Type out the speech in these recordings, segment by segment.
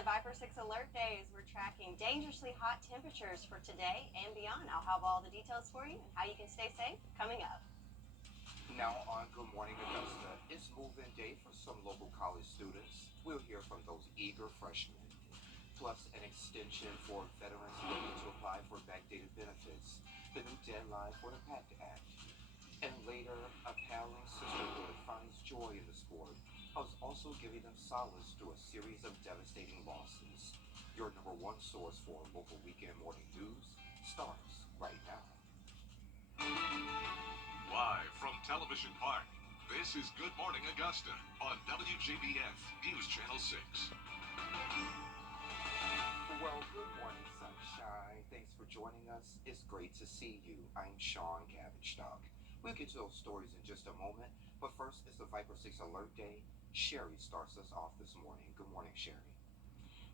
a Viper 6 alert day as we're tracking dangerously hot temperatures for today and beyond. I'll have all the details for you and how you can stay safe coming up. Now on Good Morning Augusta, it's move-in day for some local college students. We'll hear from those eager freshmen. Plus, an extension for veterans looking to apply for backdated benefits, the new deadline for the PACT Act. And later, a paddling sisterhood finds joy in the sport, while also giving them solace through a series of devastating losses. Your number one source for local weekend morning news starts right now. Live from Television Park, this is Good Morning Augusta on WJBF News Channel 6. Well, good morning, sunshine. Thanks for joining us. It's great to see you. I'm Sean Cabbage-Stock. We'll get to those stories in just a moment, but first, it's the Viper 6 Alert Day. Sherry starts us off this morning. Good morning, Sherry.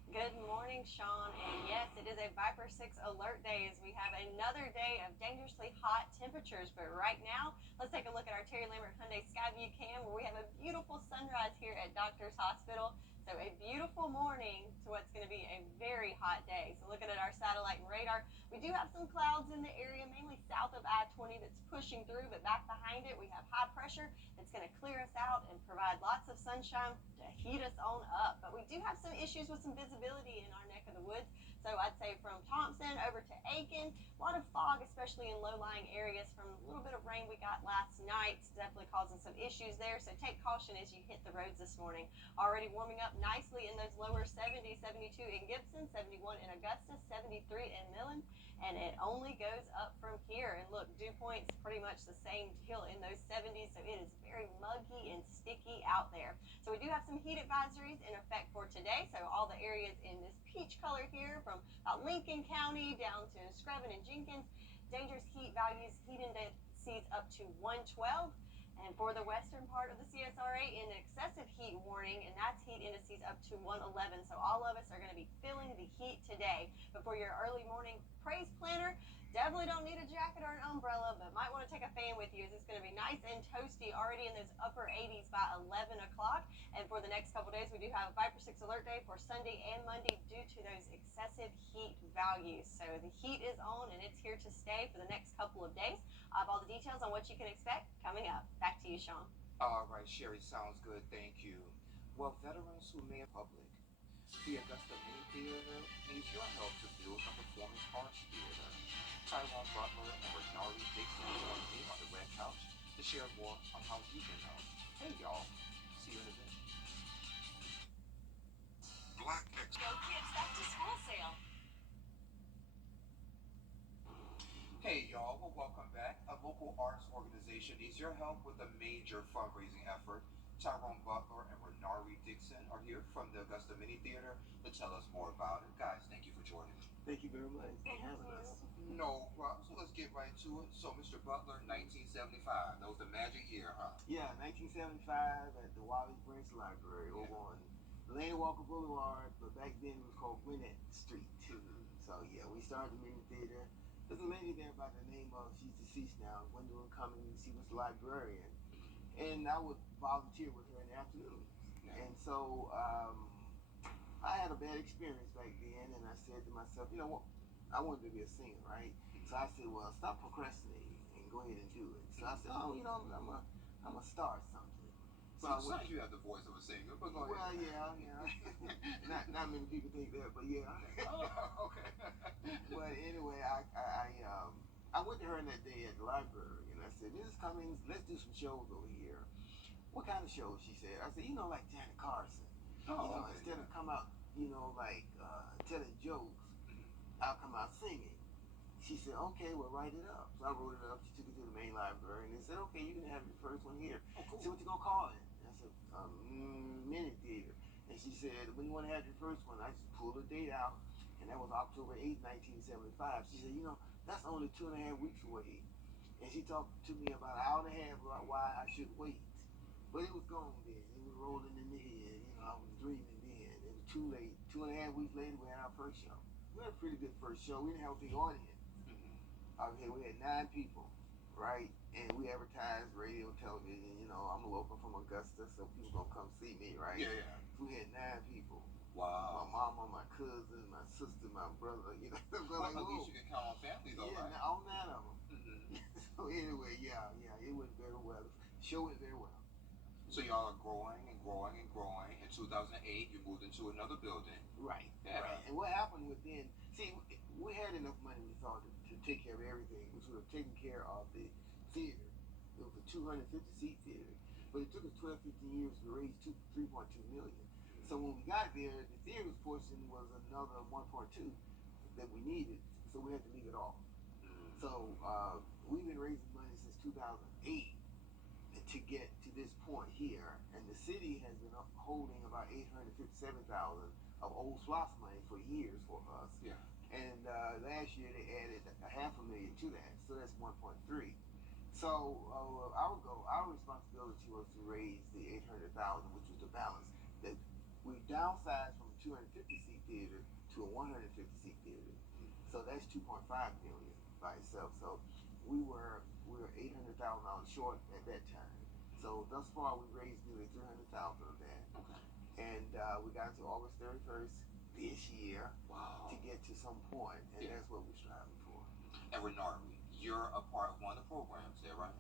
Good morning, Sean. And yes, it is a Viper 6 alert day as we have another day of dangerously hot temperatures. But right now, let's take a look at our Terry Lambert Hyundai Skyview cam where we have a beautiful sunrise here at Doctors Hospital. So a beautiful morning to what's going to be a very hot day. So looking at our satellite and radar, we do have some clouds in the area, mainly south of I-20 that's pushing through, but back behind it, we have high pressure that's going to clear us out and provide lots of sunshine to heat us on up. But we do have some issues with some visibility in our neck of the woods. So I'd say from Thompson over to Aiken, a lot of fog, especially in low-lying areas from a little bit of rain we got last night. It's definitely causing some issues there. So take caution as you hit the roads this morning. Already warming up nicely in those lower 70s, 72 in Gibson, 71 in Augusta, 73 in Millen, and it only goes up from here. And look, dew point's pretty much the same deal in those 70s, so it is very muggy and sticky out there. So we do have some heat advisories in effect for today. So all the areas in this peach color here from about Lincoln County down to Scrubbin and Jenkins, dangerous heat values, heat indices up to 112. And for the western part of the CSRA, an excessive heat warning, and that's heat indices up to 111. So all of us are going to be feeling the heat today. But for your early morning praise planner, definitely don't need a jacket or an umbrella, but might want to take a fan with you as it's going to be nice and toasty already in those upper 80s by 11 o'clock. And for the next couple days, we do have a Viper 6 alert day for Sunday and Monday due to those excessive heat values. So the heat is on and it's here to stay for the next couple of days. I have all the details on what you can expect coming up. Back to you, Sean. All right, Sherry, sounds good. Thank you. Well, veterans who may have public, the Augusta Mini Theater needs your help to build a performance arts theater. Tyrone Butler and Renari Dixon join me on the red couch to share more on how you can help. Hey, y'all. See you in a bit. Black X. Go Kids Back to School Sale. Hey, y'all. Well, welcome back. A local arts organization needs your help with a major fundraising effort. Tyrone Butler and Renari Dixon are here from the Augusta Mini Theater to tell us more about it. Guys, thank you for joining me. Thank you very much for having us. No problem. So let's get right to it. So, Mr. Butler, 1975. That was the magic year, huh? Yeah, 1975 at the Wallace Branch Library over on Laney Walker Boulevard, but back then it was called Gwinnett Street. So yeah, we started the Mini Theater. There's a lady there by the name of, she's deceased now, Gwendolyn Cummings. She was the librarian. And I would volunteer with her in the afternoons. And so I had a bad experience back then, and I said to myself, you know what, I wanted to be a singer, right? So I said, well, stop procrastinating and go ahead and do it. So I said, oh, you know, I'm gonna start something. So you have the voice of a singer, but go ahead. Well, yeah. not many people think that, but yeah. Oh, okay. But anyway, I went to her that day at the library, and I said, Mrs. Cummings, let's do some shows over here. What kind of shows? She said. I said, you know, like Janet Carson. Okay. Instead of come out, you know, like telling jokes, I'll come out singing. She said, okay, well, write it up. So I wrote it up. She took it to the main library, and they said, okay, you can have your first one here. Oh, cool. I said, what you gonna call it? I said, Mini Theater. And she said, when you want to have your first one, I just pulled a date out, and that was October 8, 1975. She said, you know, that's only 2.5 weeks away. And she talked to me about an hour and a half about why I should wait. But it was gone then. It was rolling in the head. You know, I was dreaming then. It was too late. 2.5 weeks later, we had our first show. We had a pretty good first show. We didn't have a big audience. Okay, we had 9 people, right? And we advertised radio, television. You know, I'm a local from Augusta, so people gonna come see me, right? Yeah. So we had 9 people. Wow. My mama, my cousin, my sister, my brother. You know, so Well, like, at whoa. least you can count on family though, Yeah, right? all 9 of them. Mm-hmm. So anyway, yeah, it went very well. The show went very well. So y'all are growing and growing and growing. In 2008, you moved into another building. Right. Yeah. Right. And what happened within? See, we had enough money, we thought, to take care of everything, which would have taken care of the theater. It was a 250 seat theater, but it took us 12, 15 years to raise 3.2 million. So when we got there, the theater's portion was another 1.2 that we needed, so we had to leave it off. So we've been raising money since 2008 to get to this point here, and the city has been holding about 857,000 of old SLOSS money for years for us. Yeah. And last year they added $500,000 to that, so that's 1.3. So our responsibility was to raise the 800,000, which was the balance. That we downsized from a 250 seat theater to a 150 seat theater, so that's 2.5 million by itself. So we were $800,000 short at that time. So thus far we raised nearly 300,000 of that. Okay. And we got to August 31st this year. Wow. To get to some point, and Yeah. that's what we're striving for. And Renard, you're a part of one of the programs there, right?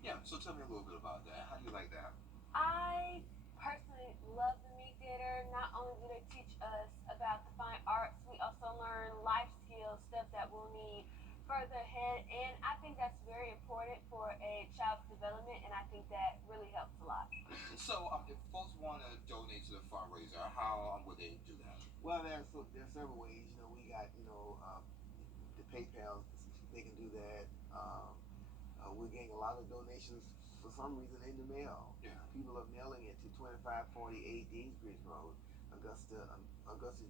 Yeah. So tell me a little bit about that. How do you like that? I personally love the Meat Theater. Not only do they teach us about the fine arts, we also learn life skills, stuff that we'll need further ahead. And I think that's very important for a child's development, and I think that really helps a lot. So if folks want to donate to the fundraiser, how would they do that? Well, there's several ways. We got the PayPal. They can do that. We're getting a lot of donations for some reason in the mail. Yeah. People are mailing it to 2548 Deansbridge Road, Augusta,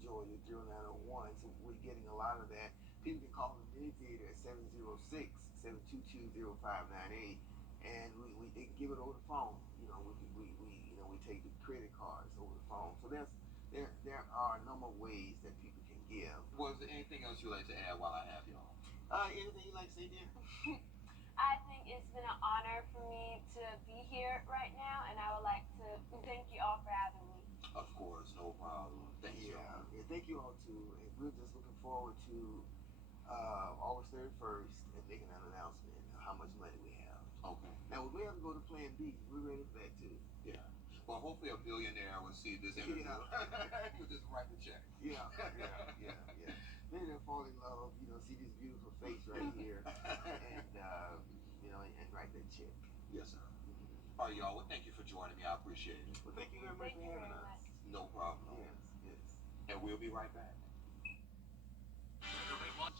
Georgia 09001. So we're getting a lot of that. People can call the mini theater at 706-722-0598, and they can give it over the phone. We take the credit cards over the phone. So there are a number of ways that people can give. Was there anything else you'd like to add while I have y'all? Anything you like to say, dear? I think it's been an honor for me to be here right now, and I would like to thank you all for having me. Of course, no problem. Thank you. Yeah, thank you all too. And we're just looking forward to August 31st and making an announcement of how much money we have. Okay. Now we have to go to Plan B. We're ready for that too. Yeah. Well, hopefully a billionaire will see this interview. Yeah. You'll just write the check. Yeah. Maybe they'll fall in love, see this beautiful face right here, and write that check. Yes, sir. All right, y'all. Well, thank you for joining me. I appreciate it. Well, thank you very much Thank for you having very us. much. No problem. Yes. And we'll be right back.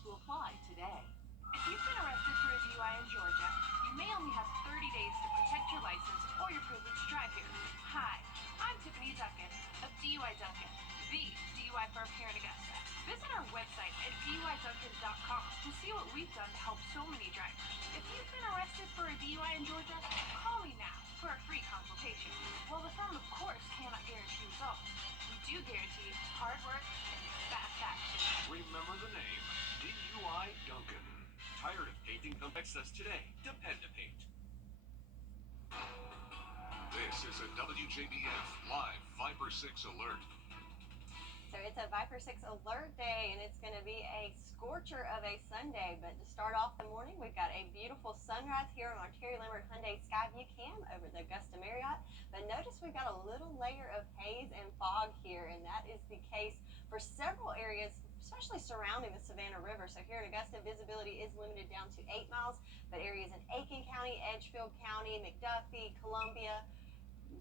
To apply today. If you've been arrested for a DUI in Georgia, you may only have 30 days to protect your license or your privilege to drive here. Hi, I'm Tiffany Duncan of DUI Duncan, the DUI firm here in Augusta. Visit our website at DUIDuncan.com to see what we've done to help so many drivers. If you've been arrested for a DUI in Georgia, call me now for a free consultation. While the firm, of course, cannot guarantee results, we do guarantee hard work and fast action. Remember the name, DUI Duncan. Tired of painting? Text us today. Depend to paint. This is a WJBF Live Viper 6 alert. So it's a Viper 6 alert day, and it's going to be a scorcher of a Sunday. But to start off the morning, we've got a beautiful sunrise here on our Terry Lambert Hyundai Skyview Cam over the Augusta Marriott. But notice we've got a little layer of haze and fog here, and that is the case for several areas, especially surrounding the Savannah River. So here in Augusta, visibility is limited down to 8 miles, but areas in Aiken County, Edgefield County, McDuffie, Columbia,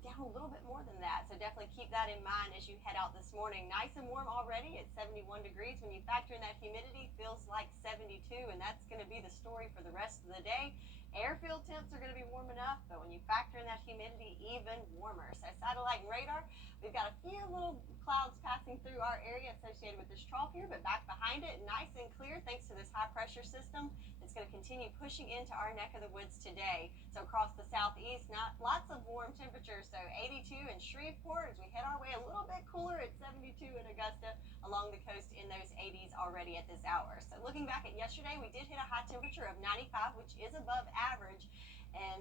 down a little bit more than that. So definitely keep that in mind as you head out this morning. Nice and warm already at 71 degrees. When you factor in that humidity, feels like 72, and that's going to be the story for the rest of the day. Airfield temps are going to be warm enough, but when you factor in that humidity, even warmer. So satellite and radar, we've got a few little clouds passing through our area associated with this trough here, but back behind it, nice and clear thanks to this high pressure system. It's going to continue pushing into our neck of the woods today. So across the southeast, not lots of warm temperatures. So 82 in Shreveport as we head our way a little bit cooler at 72 in Augusta, along the coast in those 80s already at this hour. So looking back at yesterday, we did hit a high temperature of 95, which is above average. And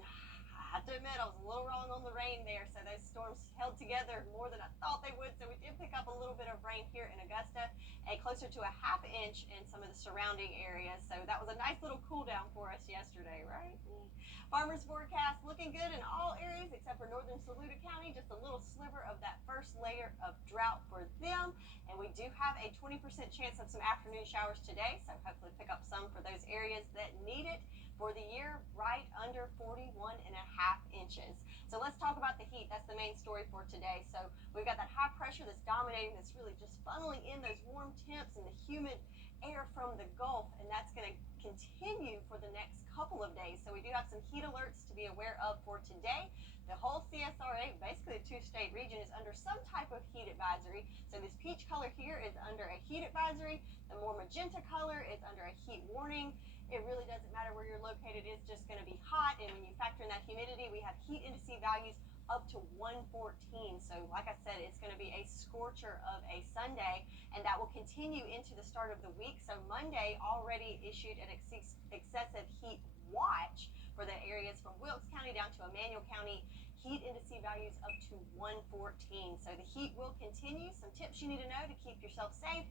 I have to admit, I was a little wrong on the rain there. So those storms held together more than I thought they would. So we did pick up a little bit of rain here in Augusta and closer to a half inch in some of the surrounding areas. So that was a nice little cool down for us yesterday, right? Farmers forecast looking good in all areas except for northern Saluda County. Just a little sliver of that first layer of drought for them. And we do have a 20% chance of some afternoon showers today. So hopefully pick up some for those areas that need it. For the year, right under 41.5 inches. So let's talk about the heat. That's the main story for today. So we've got that high pressure that's dominating, that's really just funneling in those warm temps and the humid air from the Gulf, and that's going to continue for the next couple of days. So we do have some heat alerts to be aware of for today. The whole CSRA, basically a two-state region, is under some type of heat advisory. So this peach color here is under a heat advisory. The more magenta color is under a heat warning. It really doesn't matter where you're located. It's just going to be hot. And when you factor in that humidity, we have heat indice values up to 114. So like I said, it's going to be a scorcher of a Sunday, and that will continue into the start of the week. So Monday already issued an excessive heat watch for the areas from Wilkes County down to Emmanuel County. Heat indice values up to 114. So the heat will continue. Some tips you need to know to keep yourself safe.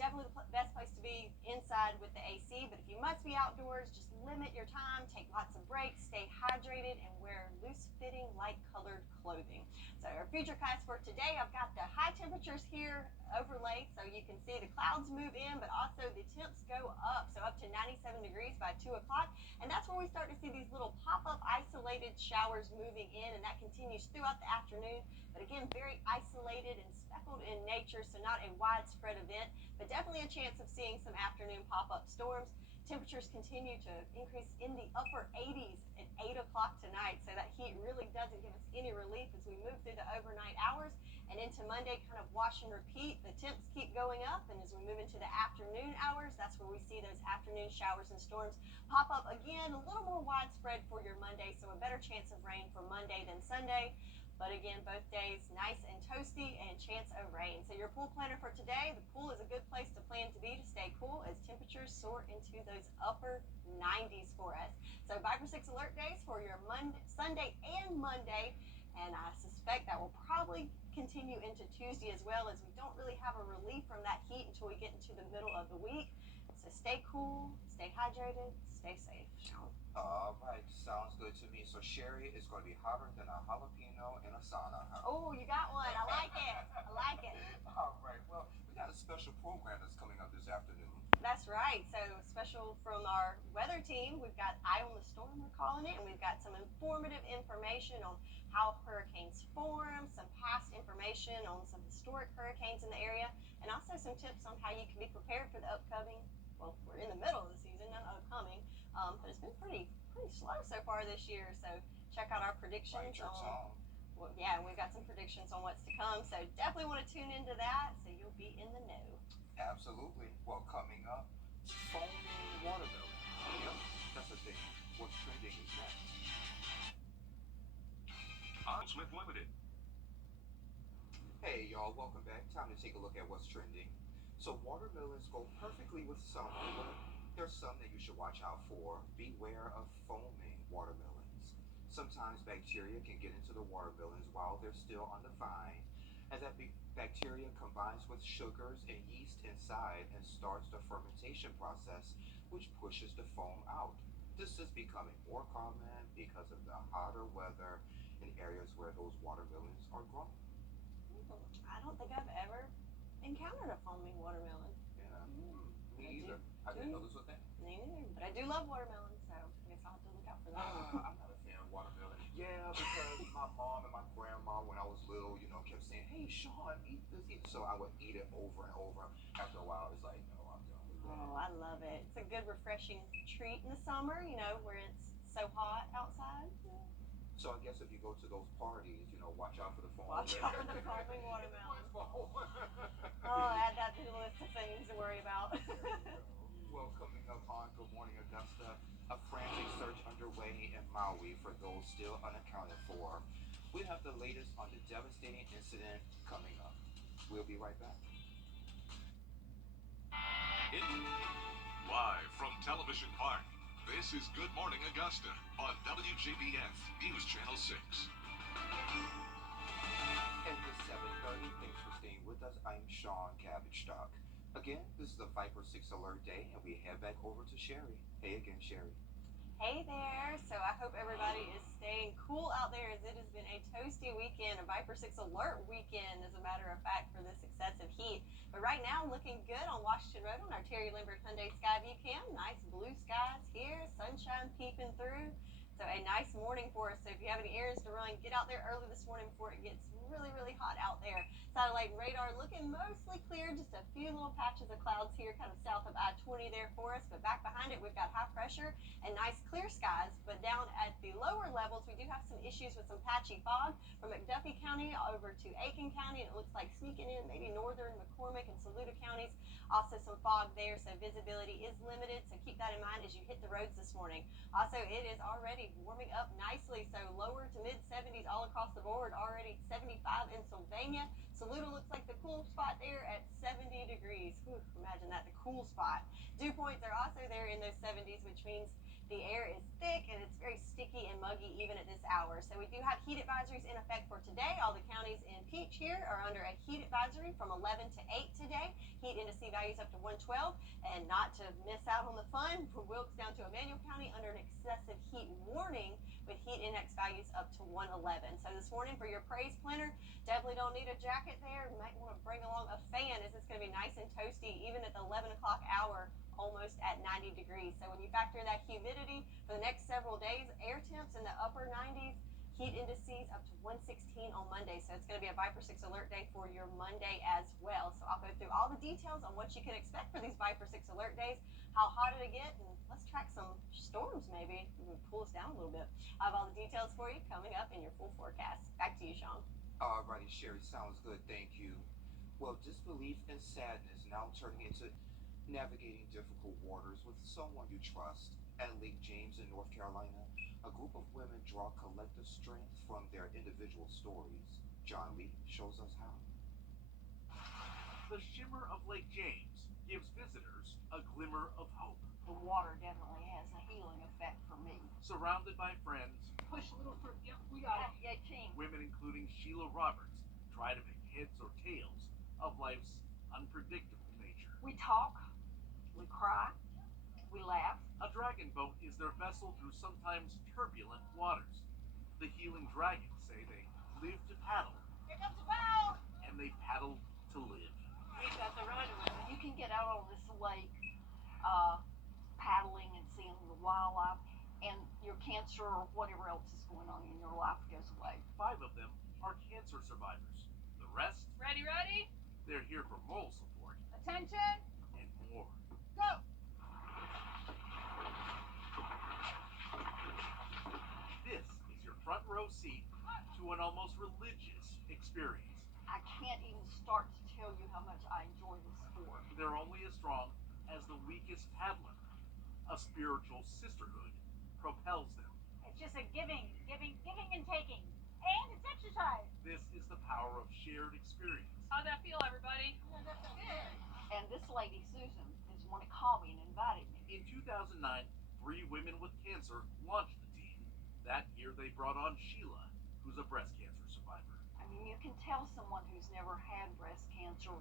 Definitely the best place to be inside with the AC, but if you must be outdoors, just limit your time, take lots of breaks, stay hydrated, and wear loose-fitting, light-colored clothing. So our future cast for today, I've got the high temperatures here overlaid, so you can see the clouds move in, but also the temps go up, so up to 97 degrees by 2 o'clock, and that's where we start to see these little pop-up isolated showers moving in, and that continues throughout the afternoon, but again, very isolated and speckled in nature, so not a widespread event, but definitely a chance of seeing some afternoon pop-up storms. Temperatures continue to increase in the upper 80s at 8 o'clock tonight, so that heat really doesn't give us any relief as we move through the overnight hours and into Monday, kind of wash and repeat. The temps keep going up, and as we move into the afternoon hours, that's where we see those afternoon showers and storms pop up again, a little more widespread for your Monday, so a better chance of rain for Monday than Sunday. But again, both days nice and toasty and chance of rain. So your pool planner for today, the pool is a good place to plan to be to stay cool as temperatures soar into those upper 90s for us. So Viper 6 alert days for your Sunday and Monday. And I suspect that will probably continue into Tuesday as well, as we don't really have a relief from that heat until we get into the middle of the week. So stay cool, stay hydrated, stay safe. All right, sounds good to me. So Sherry is going to be hotter than a jalapeno in a sauna. Oh, you got one. I like it. I like it. All right, well, we got a special program that's coming up this afternoon. That's right. So special from our weather team, we've got Eye on the Storm, we're calling it, and we've got some informative information on how hurricanes form, some past information on some historic hurricanes in the area, and also some tips on how you can be prepared for the upcoming, well, we're in the middle of the season, not upcoming, but it's been pretty slow so far this year. So check out our predictions on, well, yeah, we've got some predictions on what's to come. So definitely want to tune into that so you'll be in the know. Absolutely. Well, coming up, foaming watermelon. Yep, that's a thing. What's trending is next. I'm Smith Limited. Hey, y'all, welcome back. Time to take a look at what's trending. So watermelons go perfectly with summer, but there's some that you should watch out for. Beware of foaming watermelons. Sometimes bacteria can get into the watermelons while they're still on the vine, and that bacteria combines with sugars and yeast inside and starts the fermentation process, which pushes the foam out. This is becoming more common because of the hotter weather in areas where those watermelons are grown. I don't think I've ever encountered a foaming watermelon. Yeah, me either. I didn't know this was that. Me neither, but I do love watermelon, so I guess I'll have to look out for that. I'm not a fan of watermelon. Yeah, because my mom and my grandma, when I was little, kept saying, "Hey, Sean, eat this, eat this." So I would eat it over and over. After a while, it's like, no, I'm done with that. Oh, I love it. It's a good, refreshing treat in the summer, where it's so hot outside. So I guess if you go to those parties, watch out for the foam. Watch out for the foaming watermelon. Oh, add that to the list of things to worry about. Well, coming up on Good Morning Augusta, a frantic search underway in Maui for those still unaccounted for. We have the latest on the devastating incident coming up. We'll be right back. Live from Television Park, This is Good Morning Augusta on WJBF News Channel 6. And it's 7:30. Thanks for staying with us. I'm Sean Cabbage Stock. Again, this is the Viper 6 Alert Day, and we head back over to Sherry. Hey again, Sherry. Hey there. So I hope everybody is staying cool out there as it has been a toasty weekend, a Viper 6 alert weekend, as a matter of fact, for this excessive heat. But right now, looking good on Washington Road on our Terry Lambert Hyundai Skyview Cam. Nice blue skies here, sunshine peeping through. So a nice morning for us. So if you have any errands to run, get out there early this morning before it gets really, really hot out there. Satellite and radar looking mostly clear. Just a few little patches of clouds here kind of south of I-20 there for us. But back behind it, we've got high pressure and nice clear skies. But down at the lower levels, we do have some issues with some patchy fog from McDuffie County over to Aiken County. And it looks like sneaking in maybe northern McCormick and Saluda counties. Also some fog there, so visibility is limited. So keep that in mind as you hit the roads this morning. Also, it is already warming up nicely, so lower to mid 70s all across the board. Already 75 in Sylvania. Saluda looks like the cool spot there at 70 degrees. Whew, imagine that, the cool spot. Dew points are also there in those 70s, which means the air is thick and it's very sticky and muggy even at this hour. So we do have heat advisories in effect for today. All the counties in Peach here are under a heat advisory from 11 to 8 today. Heat index values up to 112. And not to miss out on the fun, from Wilkes down to Emmanuel County under an excessive heat warning with heat index values up to 111. So this morning for your praise planner, definitely don't need a jacket there. You might want to bring along a fan as it's going to be nice and toasty even at the 11 o'clock hour, almost at 90 degrees. So when you factor in that humidity for the next several days, air temps in the upper 90s, heat indices up to 116 on Monday. So it's going to be a Viper 6 alert day for your Monday as well. So I'll go through all the details on what you can expect for these Viper 6 alert days, how hot it'll get, and let's track some storms maybe. Pull us down a little bit. I have all the details for you coming up in your full forecast. Back to you, Sean. Alrighty, Sherry, sounds good. Thank you. Well, disbelief and sadness now turning into navigating difficult waters with someone you trust. At Lake James in North Carolina, a group of women draw collective strength from their individual stories. John Lee shows us how. The shimmer of Lake James gives visitors a glimmer of hope. The water definitely has a healing effect for me. Surrounded by friends, Push a little further. Yep, we got it. Yeah, team. women including Sheila Roberts try to make heads or tails of life's unpredictable nature. We talk, we cry, we laugh. A dragon boat is their vessel through sometimes turbulent waters. The healing dragons say they live to paddle. Here comes the boat. And they paddle to live. We got the right away. You can get out on this lake, paddling and seeing the wildlife, and your cancer or whatever else is going on in your life goes away. 5 of them are cancer survivors. The rest, Ready? they're here for moral support Attention! and more. Go! This is your front row seat to an almost religious experience. I can't even start to tell you how much I enjoy this sport. They're only as strong as the weakest paddler. A spiritual sisterhood propels them. It's just a giving and taking. And it's exercise. This is the power of shared experience. How'd that feel, everybody? And this lady, Susan, is the one that called me and invited me. In 2009, 3 women with cancer launched the team. That year, they brought on Sheila, who's a breast cancer survivor. I mean, you can tell someone who's never had breast cancer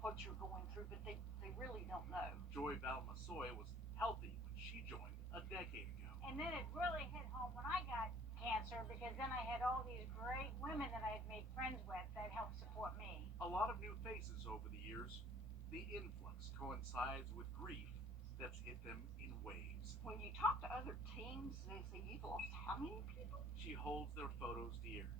what you're going through, but they really don't know. Joy Balmasoy was healthy when she joined a decade ago. And then it really hit home when I got cancer because then I had all these great women that I had made friends with that helped support me. A lot of new faces over the years. The influx coincides with grief that's hit them in waves. When you talk to other teams, they say, you've lost how many people? She holds their photos dear.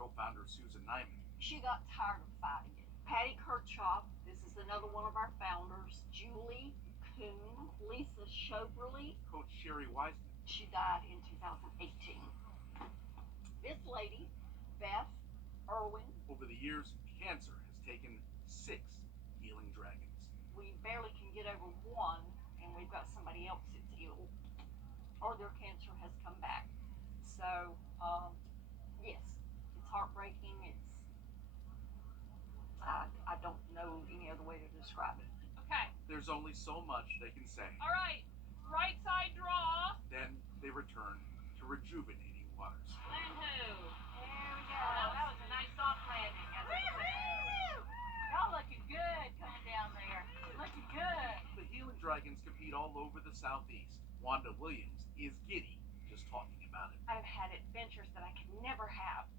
Co-founder Susan Nyman. She got tired of fighting it. Patty Kirchhoff, this is another one of our founders. Julie Kuhn, Lisa Schoberly. Coach Sherry Wiseman. She died in 2018. This lady, Beth Irwin. Over the years, cancer has taken 6 healing dragons. We barely can get over one, and we've got somebody else that's ill, or their cancer has come back. So, yes, it's heartbreaking. I don't know any other way to describe it. Okay, There's only so much they can say. all right. right side draw. Then they return to rejuvenating waters. Land ho. There we go. That was a nice soft landing, as I said. Y'all looking good coming down there. Looking good. The Healing Dragons compete all over the Southeast. Wanda Williams is giddy just talking about it. I've had adventures that I could never have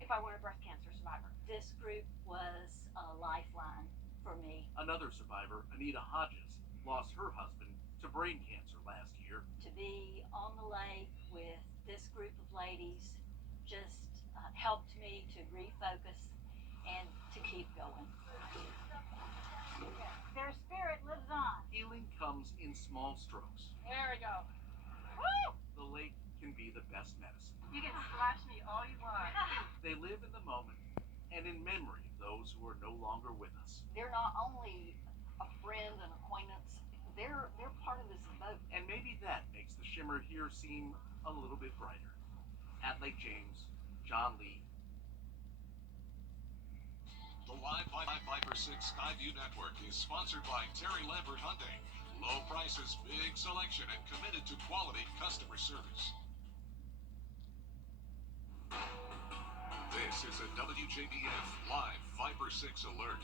if I were a breast cancer survivor. This group was a lifeline for me. Another survivor, Anita Hodges, lost her husband to brain cancer last year. To be on the lake with this group of ladies just helped me to refocus and to keep going. Their spirit lives on. Healing comes in small strokes. There we go. Woo! The lake can be the best medicine. You can splash me all you want. They live in the moment and in memory of those who are no longer with us. They're not only a friend and acquaintance, they're part of this boat. And maybe that makes the shimmer here seem a little bit brighter. At Lake James, John Lee. The Live Viper 6 Skyview Network is sponsored by Terry Lambert Hyundai. Low prices, big selection, and committed to quality customer service. This is a WJBF Live Viper 6 alert.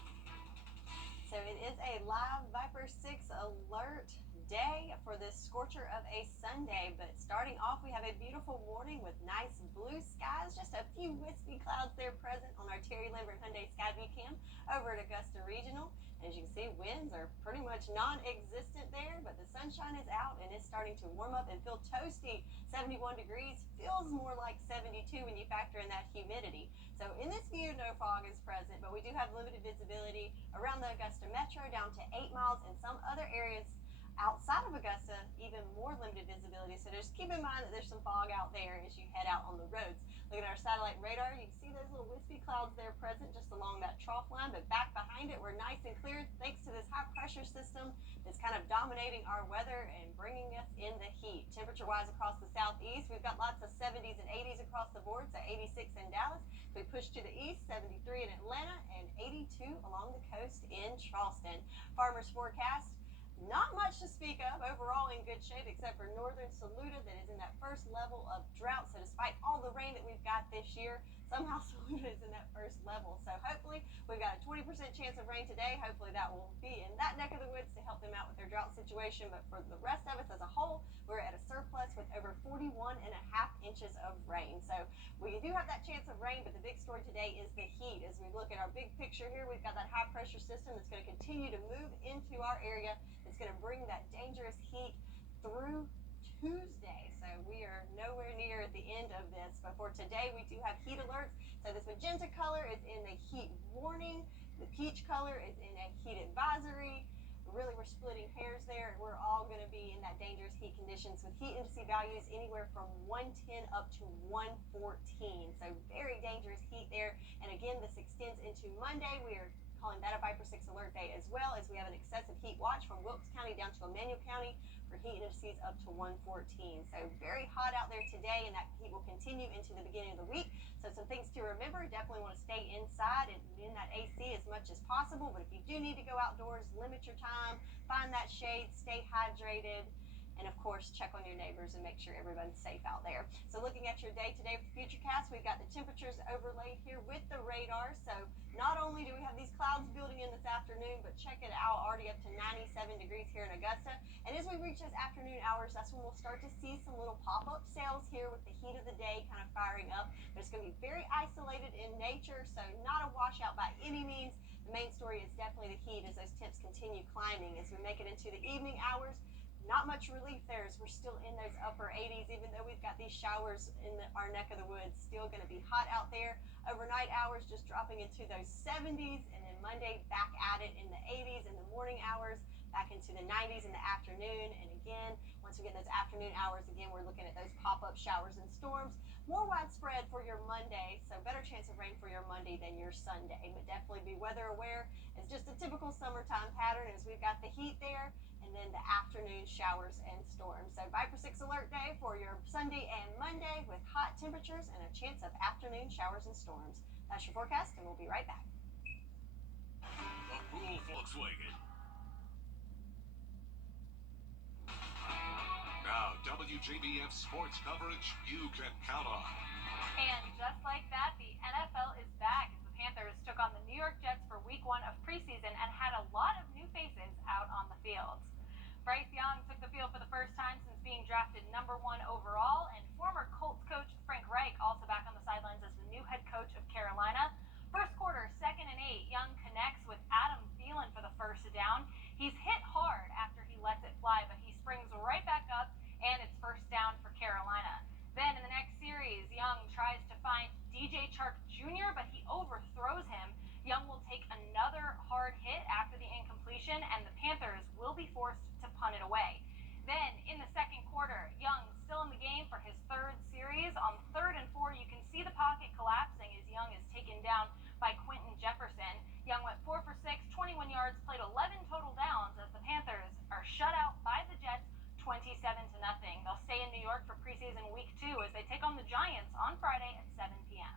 So it is a live Viper 6 alert day for this scorcher of a Sunday. But starting off, we have a beautiful morning with nice blue skies. Just a few wispy clouds there present on our Terry Lambert Hyundai Skyview Cam over at Augusta Regional. As you can see, winds are pretty much non-existent there, but the sunshine is out and it's starting to warm up and feel toasty. 71 degrees feels more like 72 when you factor in that humidity. So in this view, no fog is present, but we do have limited visibility around the Augusta Metro down to 8 miles, and some other areas outside of Augusta, even more limited visibility. So just keep in mind that there's some fog out there as you head out on the roads. Looking at our satellite radar, you can see those little wispy clouds there present just along that trough line, but back behind it, we're nice and clear thanks to this high pressure system that's kind of dominating our weather and bringing us in the heat. Temperature-wise across the southeast, we've got lots of 70s and 80s across the board, so 86 in Dallas. We push to the east, 73 in Atlanta, and 82 along the coast in Charleston. Farmers forecast, not much to speak of. Overall in good shape, except for northern Saluda that is in that first level of drought. So despite all the rain that we've got this year, somehow Saluda is in that first level. So hopefully we've got a 20% chance of rain today. Hopefully that will be in that neck of the woods to help them out with their drought situation. But for the rest of us as a whole, we're at a surplus with over 41.5 inches of rain. So we do have that chance of rain, but the big story today is the heat. As we look at our big picture here, we've got that high pressure system that's going to continue to move into our area. It's going to bring that dangerous heat through Tuesday. So we are nowhere near the end of this. But for today, we do have heat alerts. So this magenta color is in the heat warning. The peach color is in a heat advisory. Really, we're splitting hairs there. We're all going to be in that dangerous heat conditions with heat index values anywhere from 110 up to 114. So very dangerous heat there. And again, this extends into Monday. We are calling that a Viper 6 alert day, as well as we have an excessive heat watch from Wilkes County down to Emmanuel County for heat indices up to 114. So very hot out there today, and that heat will continue into the beginning of the week. So some things to remember: definitely want to stay inside and in that AC as much as possible. But if you do need to go outdoors, limit your time, find that shade, stay hydrated. And of course, check on your neighbors and make sure everyone's safe out there. So looking at your day today with the Futurecast, we've got the temperatures overlaid here with the radar. So not only do we have these clouds building in this afternoon, but check it out, already up to 97 degrees here in Augusta. And as we reach those afternoon hours, that's when we'll start to see some little pop-up sales here with the heat of the day kind of firing up. But it's going to be very isolated in nature, so not a washout by any means. The main story is definitely the heat as those temps continue climbing. As we make it into the evening hours, not much relief there as we're still in those upper 80s, even though we've got these showers in our neck of the woods. Still going to be hot out there. Overnight hours just dropping into those 70s, and then Monday back at it in the 80s in the morning hours, back into the 90s in the afternoon. And again, once we get those afternoon hours, again, we're looking at those pop-up showers and storms. More widespread for your Monday, so better chance of rain for your Monday than your Sunday. But definitely be weather aware. It's just a typical summertime pattern as we've got the heat there, and then the afternoon showers and storms. So Viper 6 alert day for your Sunday and Monday with hot temperatures and a chance of afternoon showers and storms. That's your forecast, and we'll be right back. The Pool Volkswagen. WJBF sports coverage you can count on. And just like that, the NFL is back as the Panthers took on the New York Jets for week 1 of preseason and had a lot of new faces out on the field. Bryce Young took the field for the first time since being drafted number 1 overall, and former Colts coach Frank Reich also back on the sidelines as the new head coach of Carolina. First quarter, 2nd and 8, Young connects with Adam Thielen for the first down. He's hit hard after he lets it fly, but he springs right back up, and it's first down for Carolina. Then in the next series, Young tries to find DJ Chark Jr., but he overthrows him. Young will take another hard hit after the incompletion, and the Panthers will be forced to punt it away. Then in the second quarter, Young still in the game for his 3rd series. On 3rd and 4, you can see the pocket collapsing as Young is taken down by Quentin Jefferson. Young went 4 for 6, 21 yards, played 11 total downs as the Panthers are shut out by the Jets 27-0. They'll stay in New York for preseason week 2 as they take on the Giants on Friday at 7 p.m.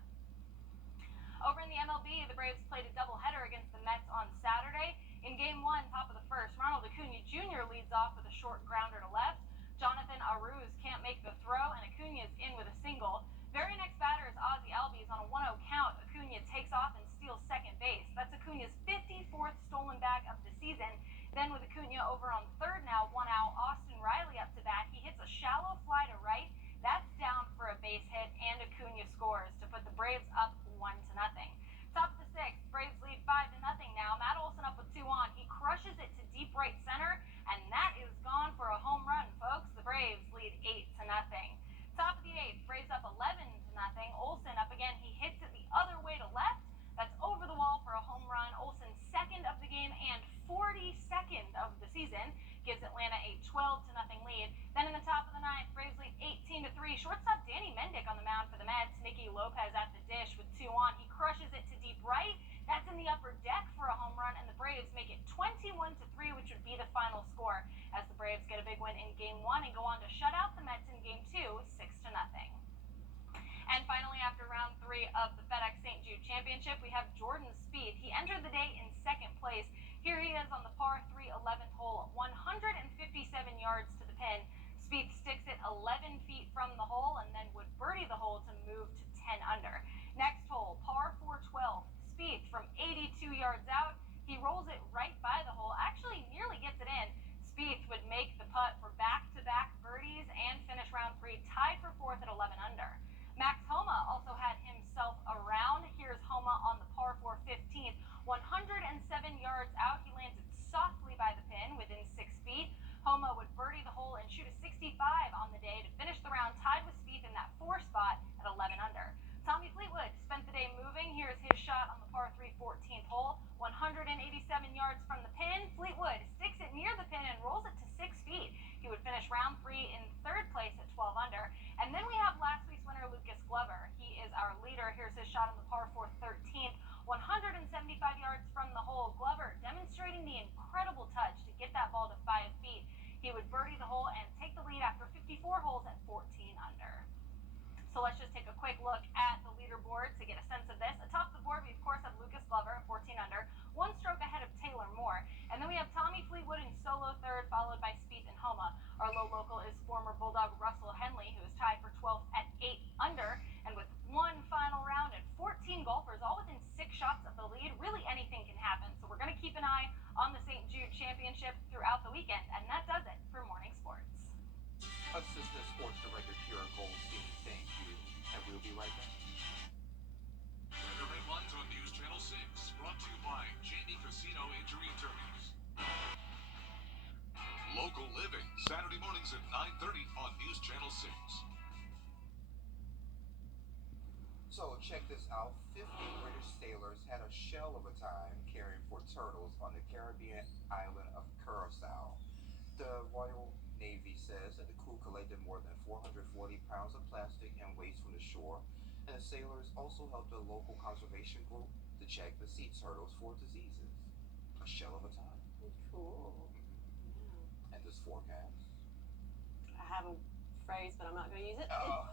Over in the MLB, the Braves played a doubleheader against the Mets on Saturday. In Game 1, top of the first, Ronald Acuna Jr. leads off with a short grounder to left. Jonathan Aruz can't make the throw, and Acuna is in with a single. Very next batter is Ozzie Albies on a 1-0 count. Acuna takes off and steals second base. That's Acuna's 54th stolen bag of the season. Then with Acuna over on 3rd now, 1 out, Austin Riley up to bat. He hits a shallow fly to right. That's down for a base hit, and Acuna scores to put the Braves up 1-0. Top of the 6th, Braves lead 5-0 now. Matt Olson up with 2 on. He crushes it to deep right center, and that is gone for a home run, folks. The Braves lead 8-0. Top of the 8th, Braves up 11-0. Olson up again. He hits it the other way to left. That's over the wall for a home run. Olson's 2nd of the game and 42nd of the season gives Atlanta a 12-0 lead. Then in the top of the 9th, Braves lead 18-3. Shortstop Danny Mendick on the mound for the Mets. Nicky Lopez at the dish with 2 on. He crushes it to deep right. That's in the upper deck for a home run, and the Braves make it 21-3, which would be the final score as the Braves get a big win in Game 1 and go on to shut out the Mets in Game 2, 6-0. And finally, after round 3 of the FedEx St. Jude Championship, we have Jordan Spieth. He entered the day in 2nd place. Here he is on the par 3 11th hole, 157 yards to the pin. Spieth sticks it 11 feet from the hole and then would birdie the hole to move to 10 under. Next hole, par 4 12. Spieth from 82 yards out. He rolls it right by the hole, actually nearly gets it in. Spieth would make the putt for back-to-back birdies and finish round 3 tied for 4th at 11 under. Max Homa also had himself around. Here's Homa on the par 4 15th, 107 yards out. He lands it softly by the pin within 6 feet. Homa would birdie the hole and shoot a 65 on the day to finish the round tied with Spieth in that 4 spot at 11 under. Tommy Fleetwood spent the day moving. Here's his shot on the par 3 14th hole, 187 yards from the pin. Fleetwood sticks it near the pin and rolls it to 6 feet. He would finish round 3 in 3rd place at 12 under. And then we have last week's winner, Lucas Glover. He is our leader. Here's his shot on the par 4 13th, 175 yards from the hole. Glover demonstrating the incredible touch to get that ball to 5 feet. He would birdie the hole and take the lead after 54 holes at 14 under. So let's just take a quick look at the leaderboard to get a sense of this. Atop the board, we of course have Lucas Glover at 14 under, 1 stroke ahead of Taylor Moore. And then we have Tommy Fleetwood in solo 3rd, followed by Spieth and Homa. Our low local is former Bulldog Russell Henley, who is tied for 12th at 8 under. And with 1 final round and 14 golfers, all within 6 shots of the lead, really anything can happen. So we're going to keep an eye on the St. Jude Championship throughout the weekend. And that does it for Morning Sports. Assistant Sports Director Kira Goldstein, thank you. And we'll be right back. Weather headlines on News Channel 6, brought to you by Jamie Casino Injury Attorneys. Local Living, Saturday mornings at 9:30 on News Channel 6. So check this out. 50 British sailors had a shell of a time caring for turtles on the Caribbean island of Curacao. The Royal Navy says that the crew collected more than 440 pounds of plastic and waste from the shore, and the sailors also helped a local conservation group to check the sea turtles for diseases. A shell of a time. Cool. And this forecast. I have a phrase, but I'm not going to use it. Oh.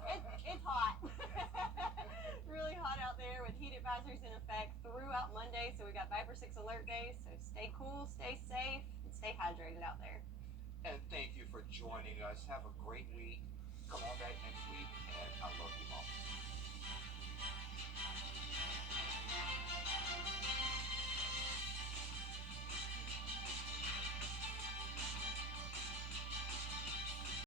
It's hot. Really hot out there with heat advisories in effect throughout Monday. So we got Viper 6 alert days. So stay cool, stay safe, and stay hydrated out there. And thank you for joining us. Have a great week.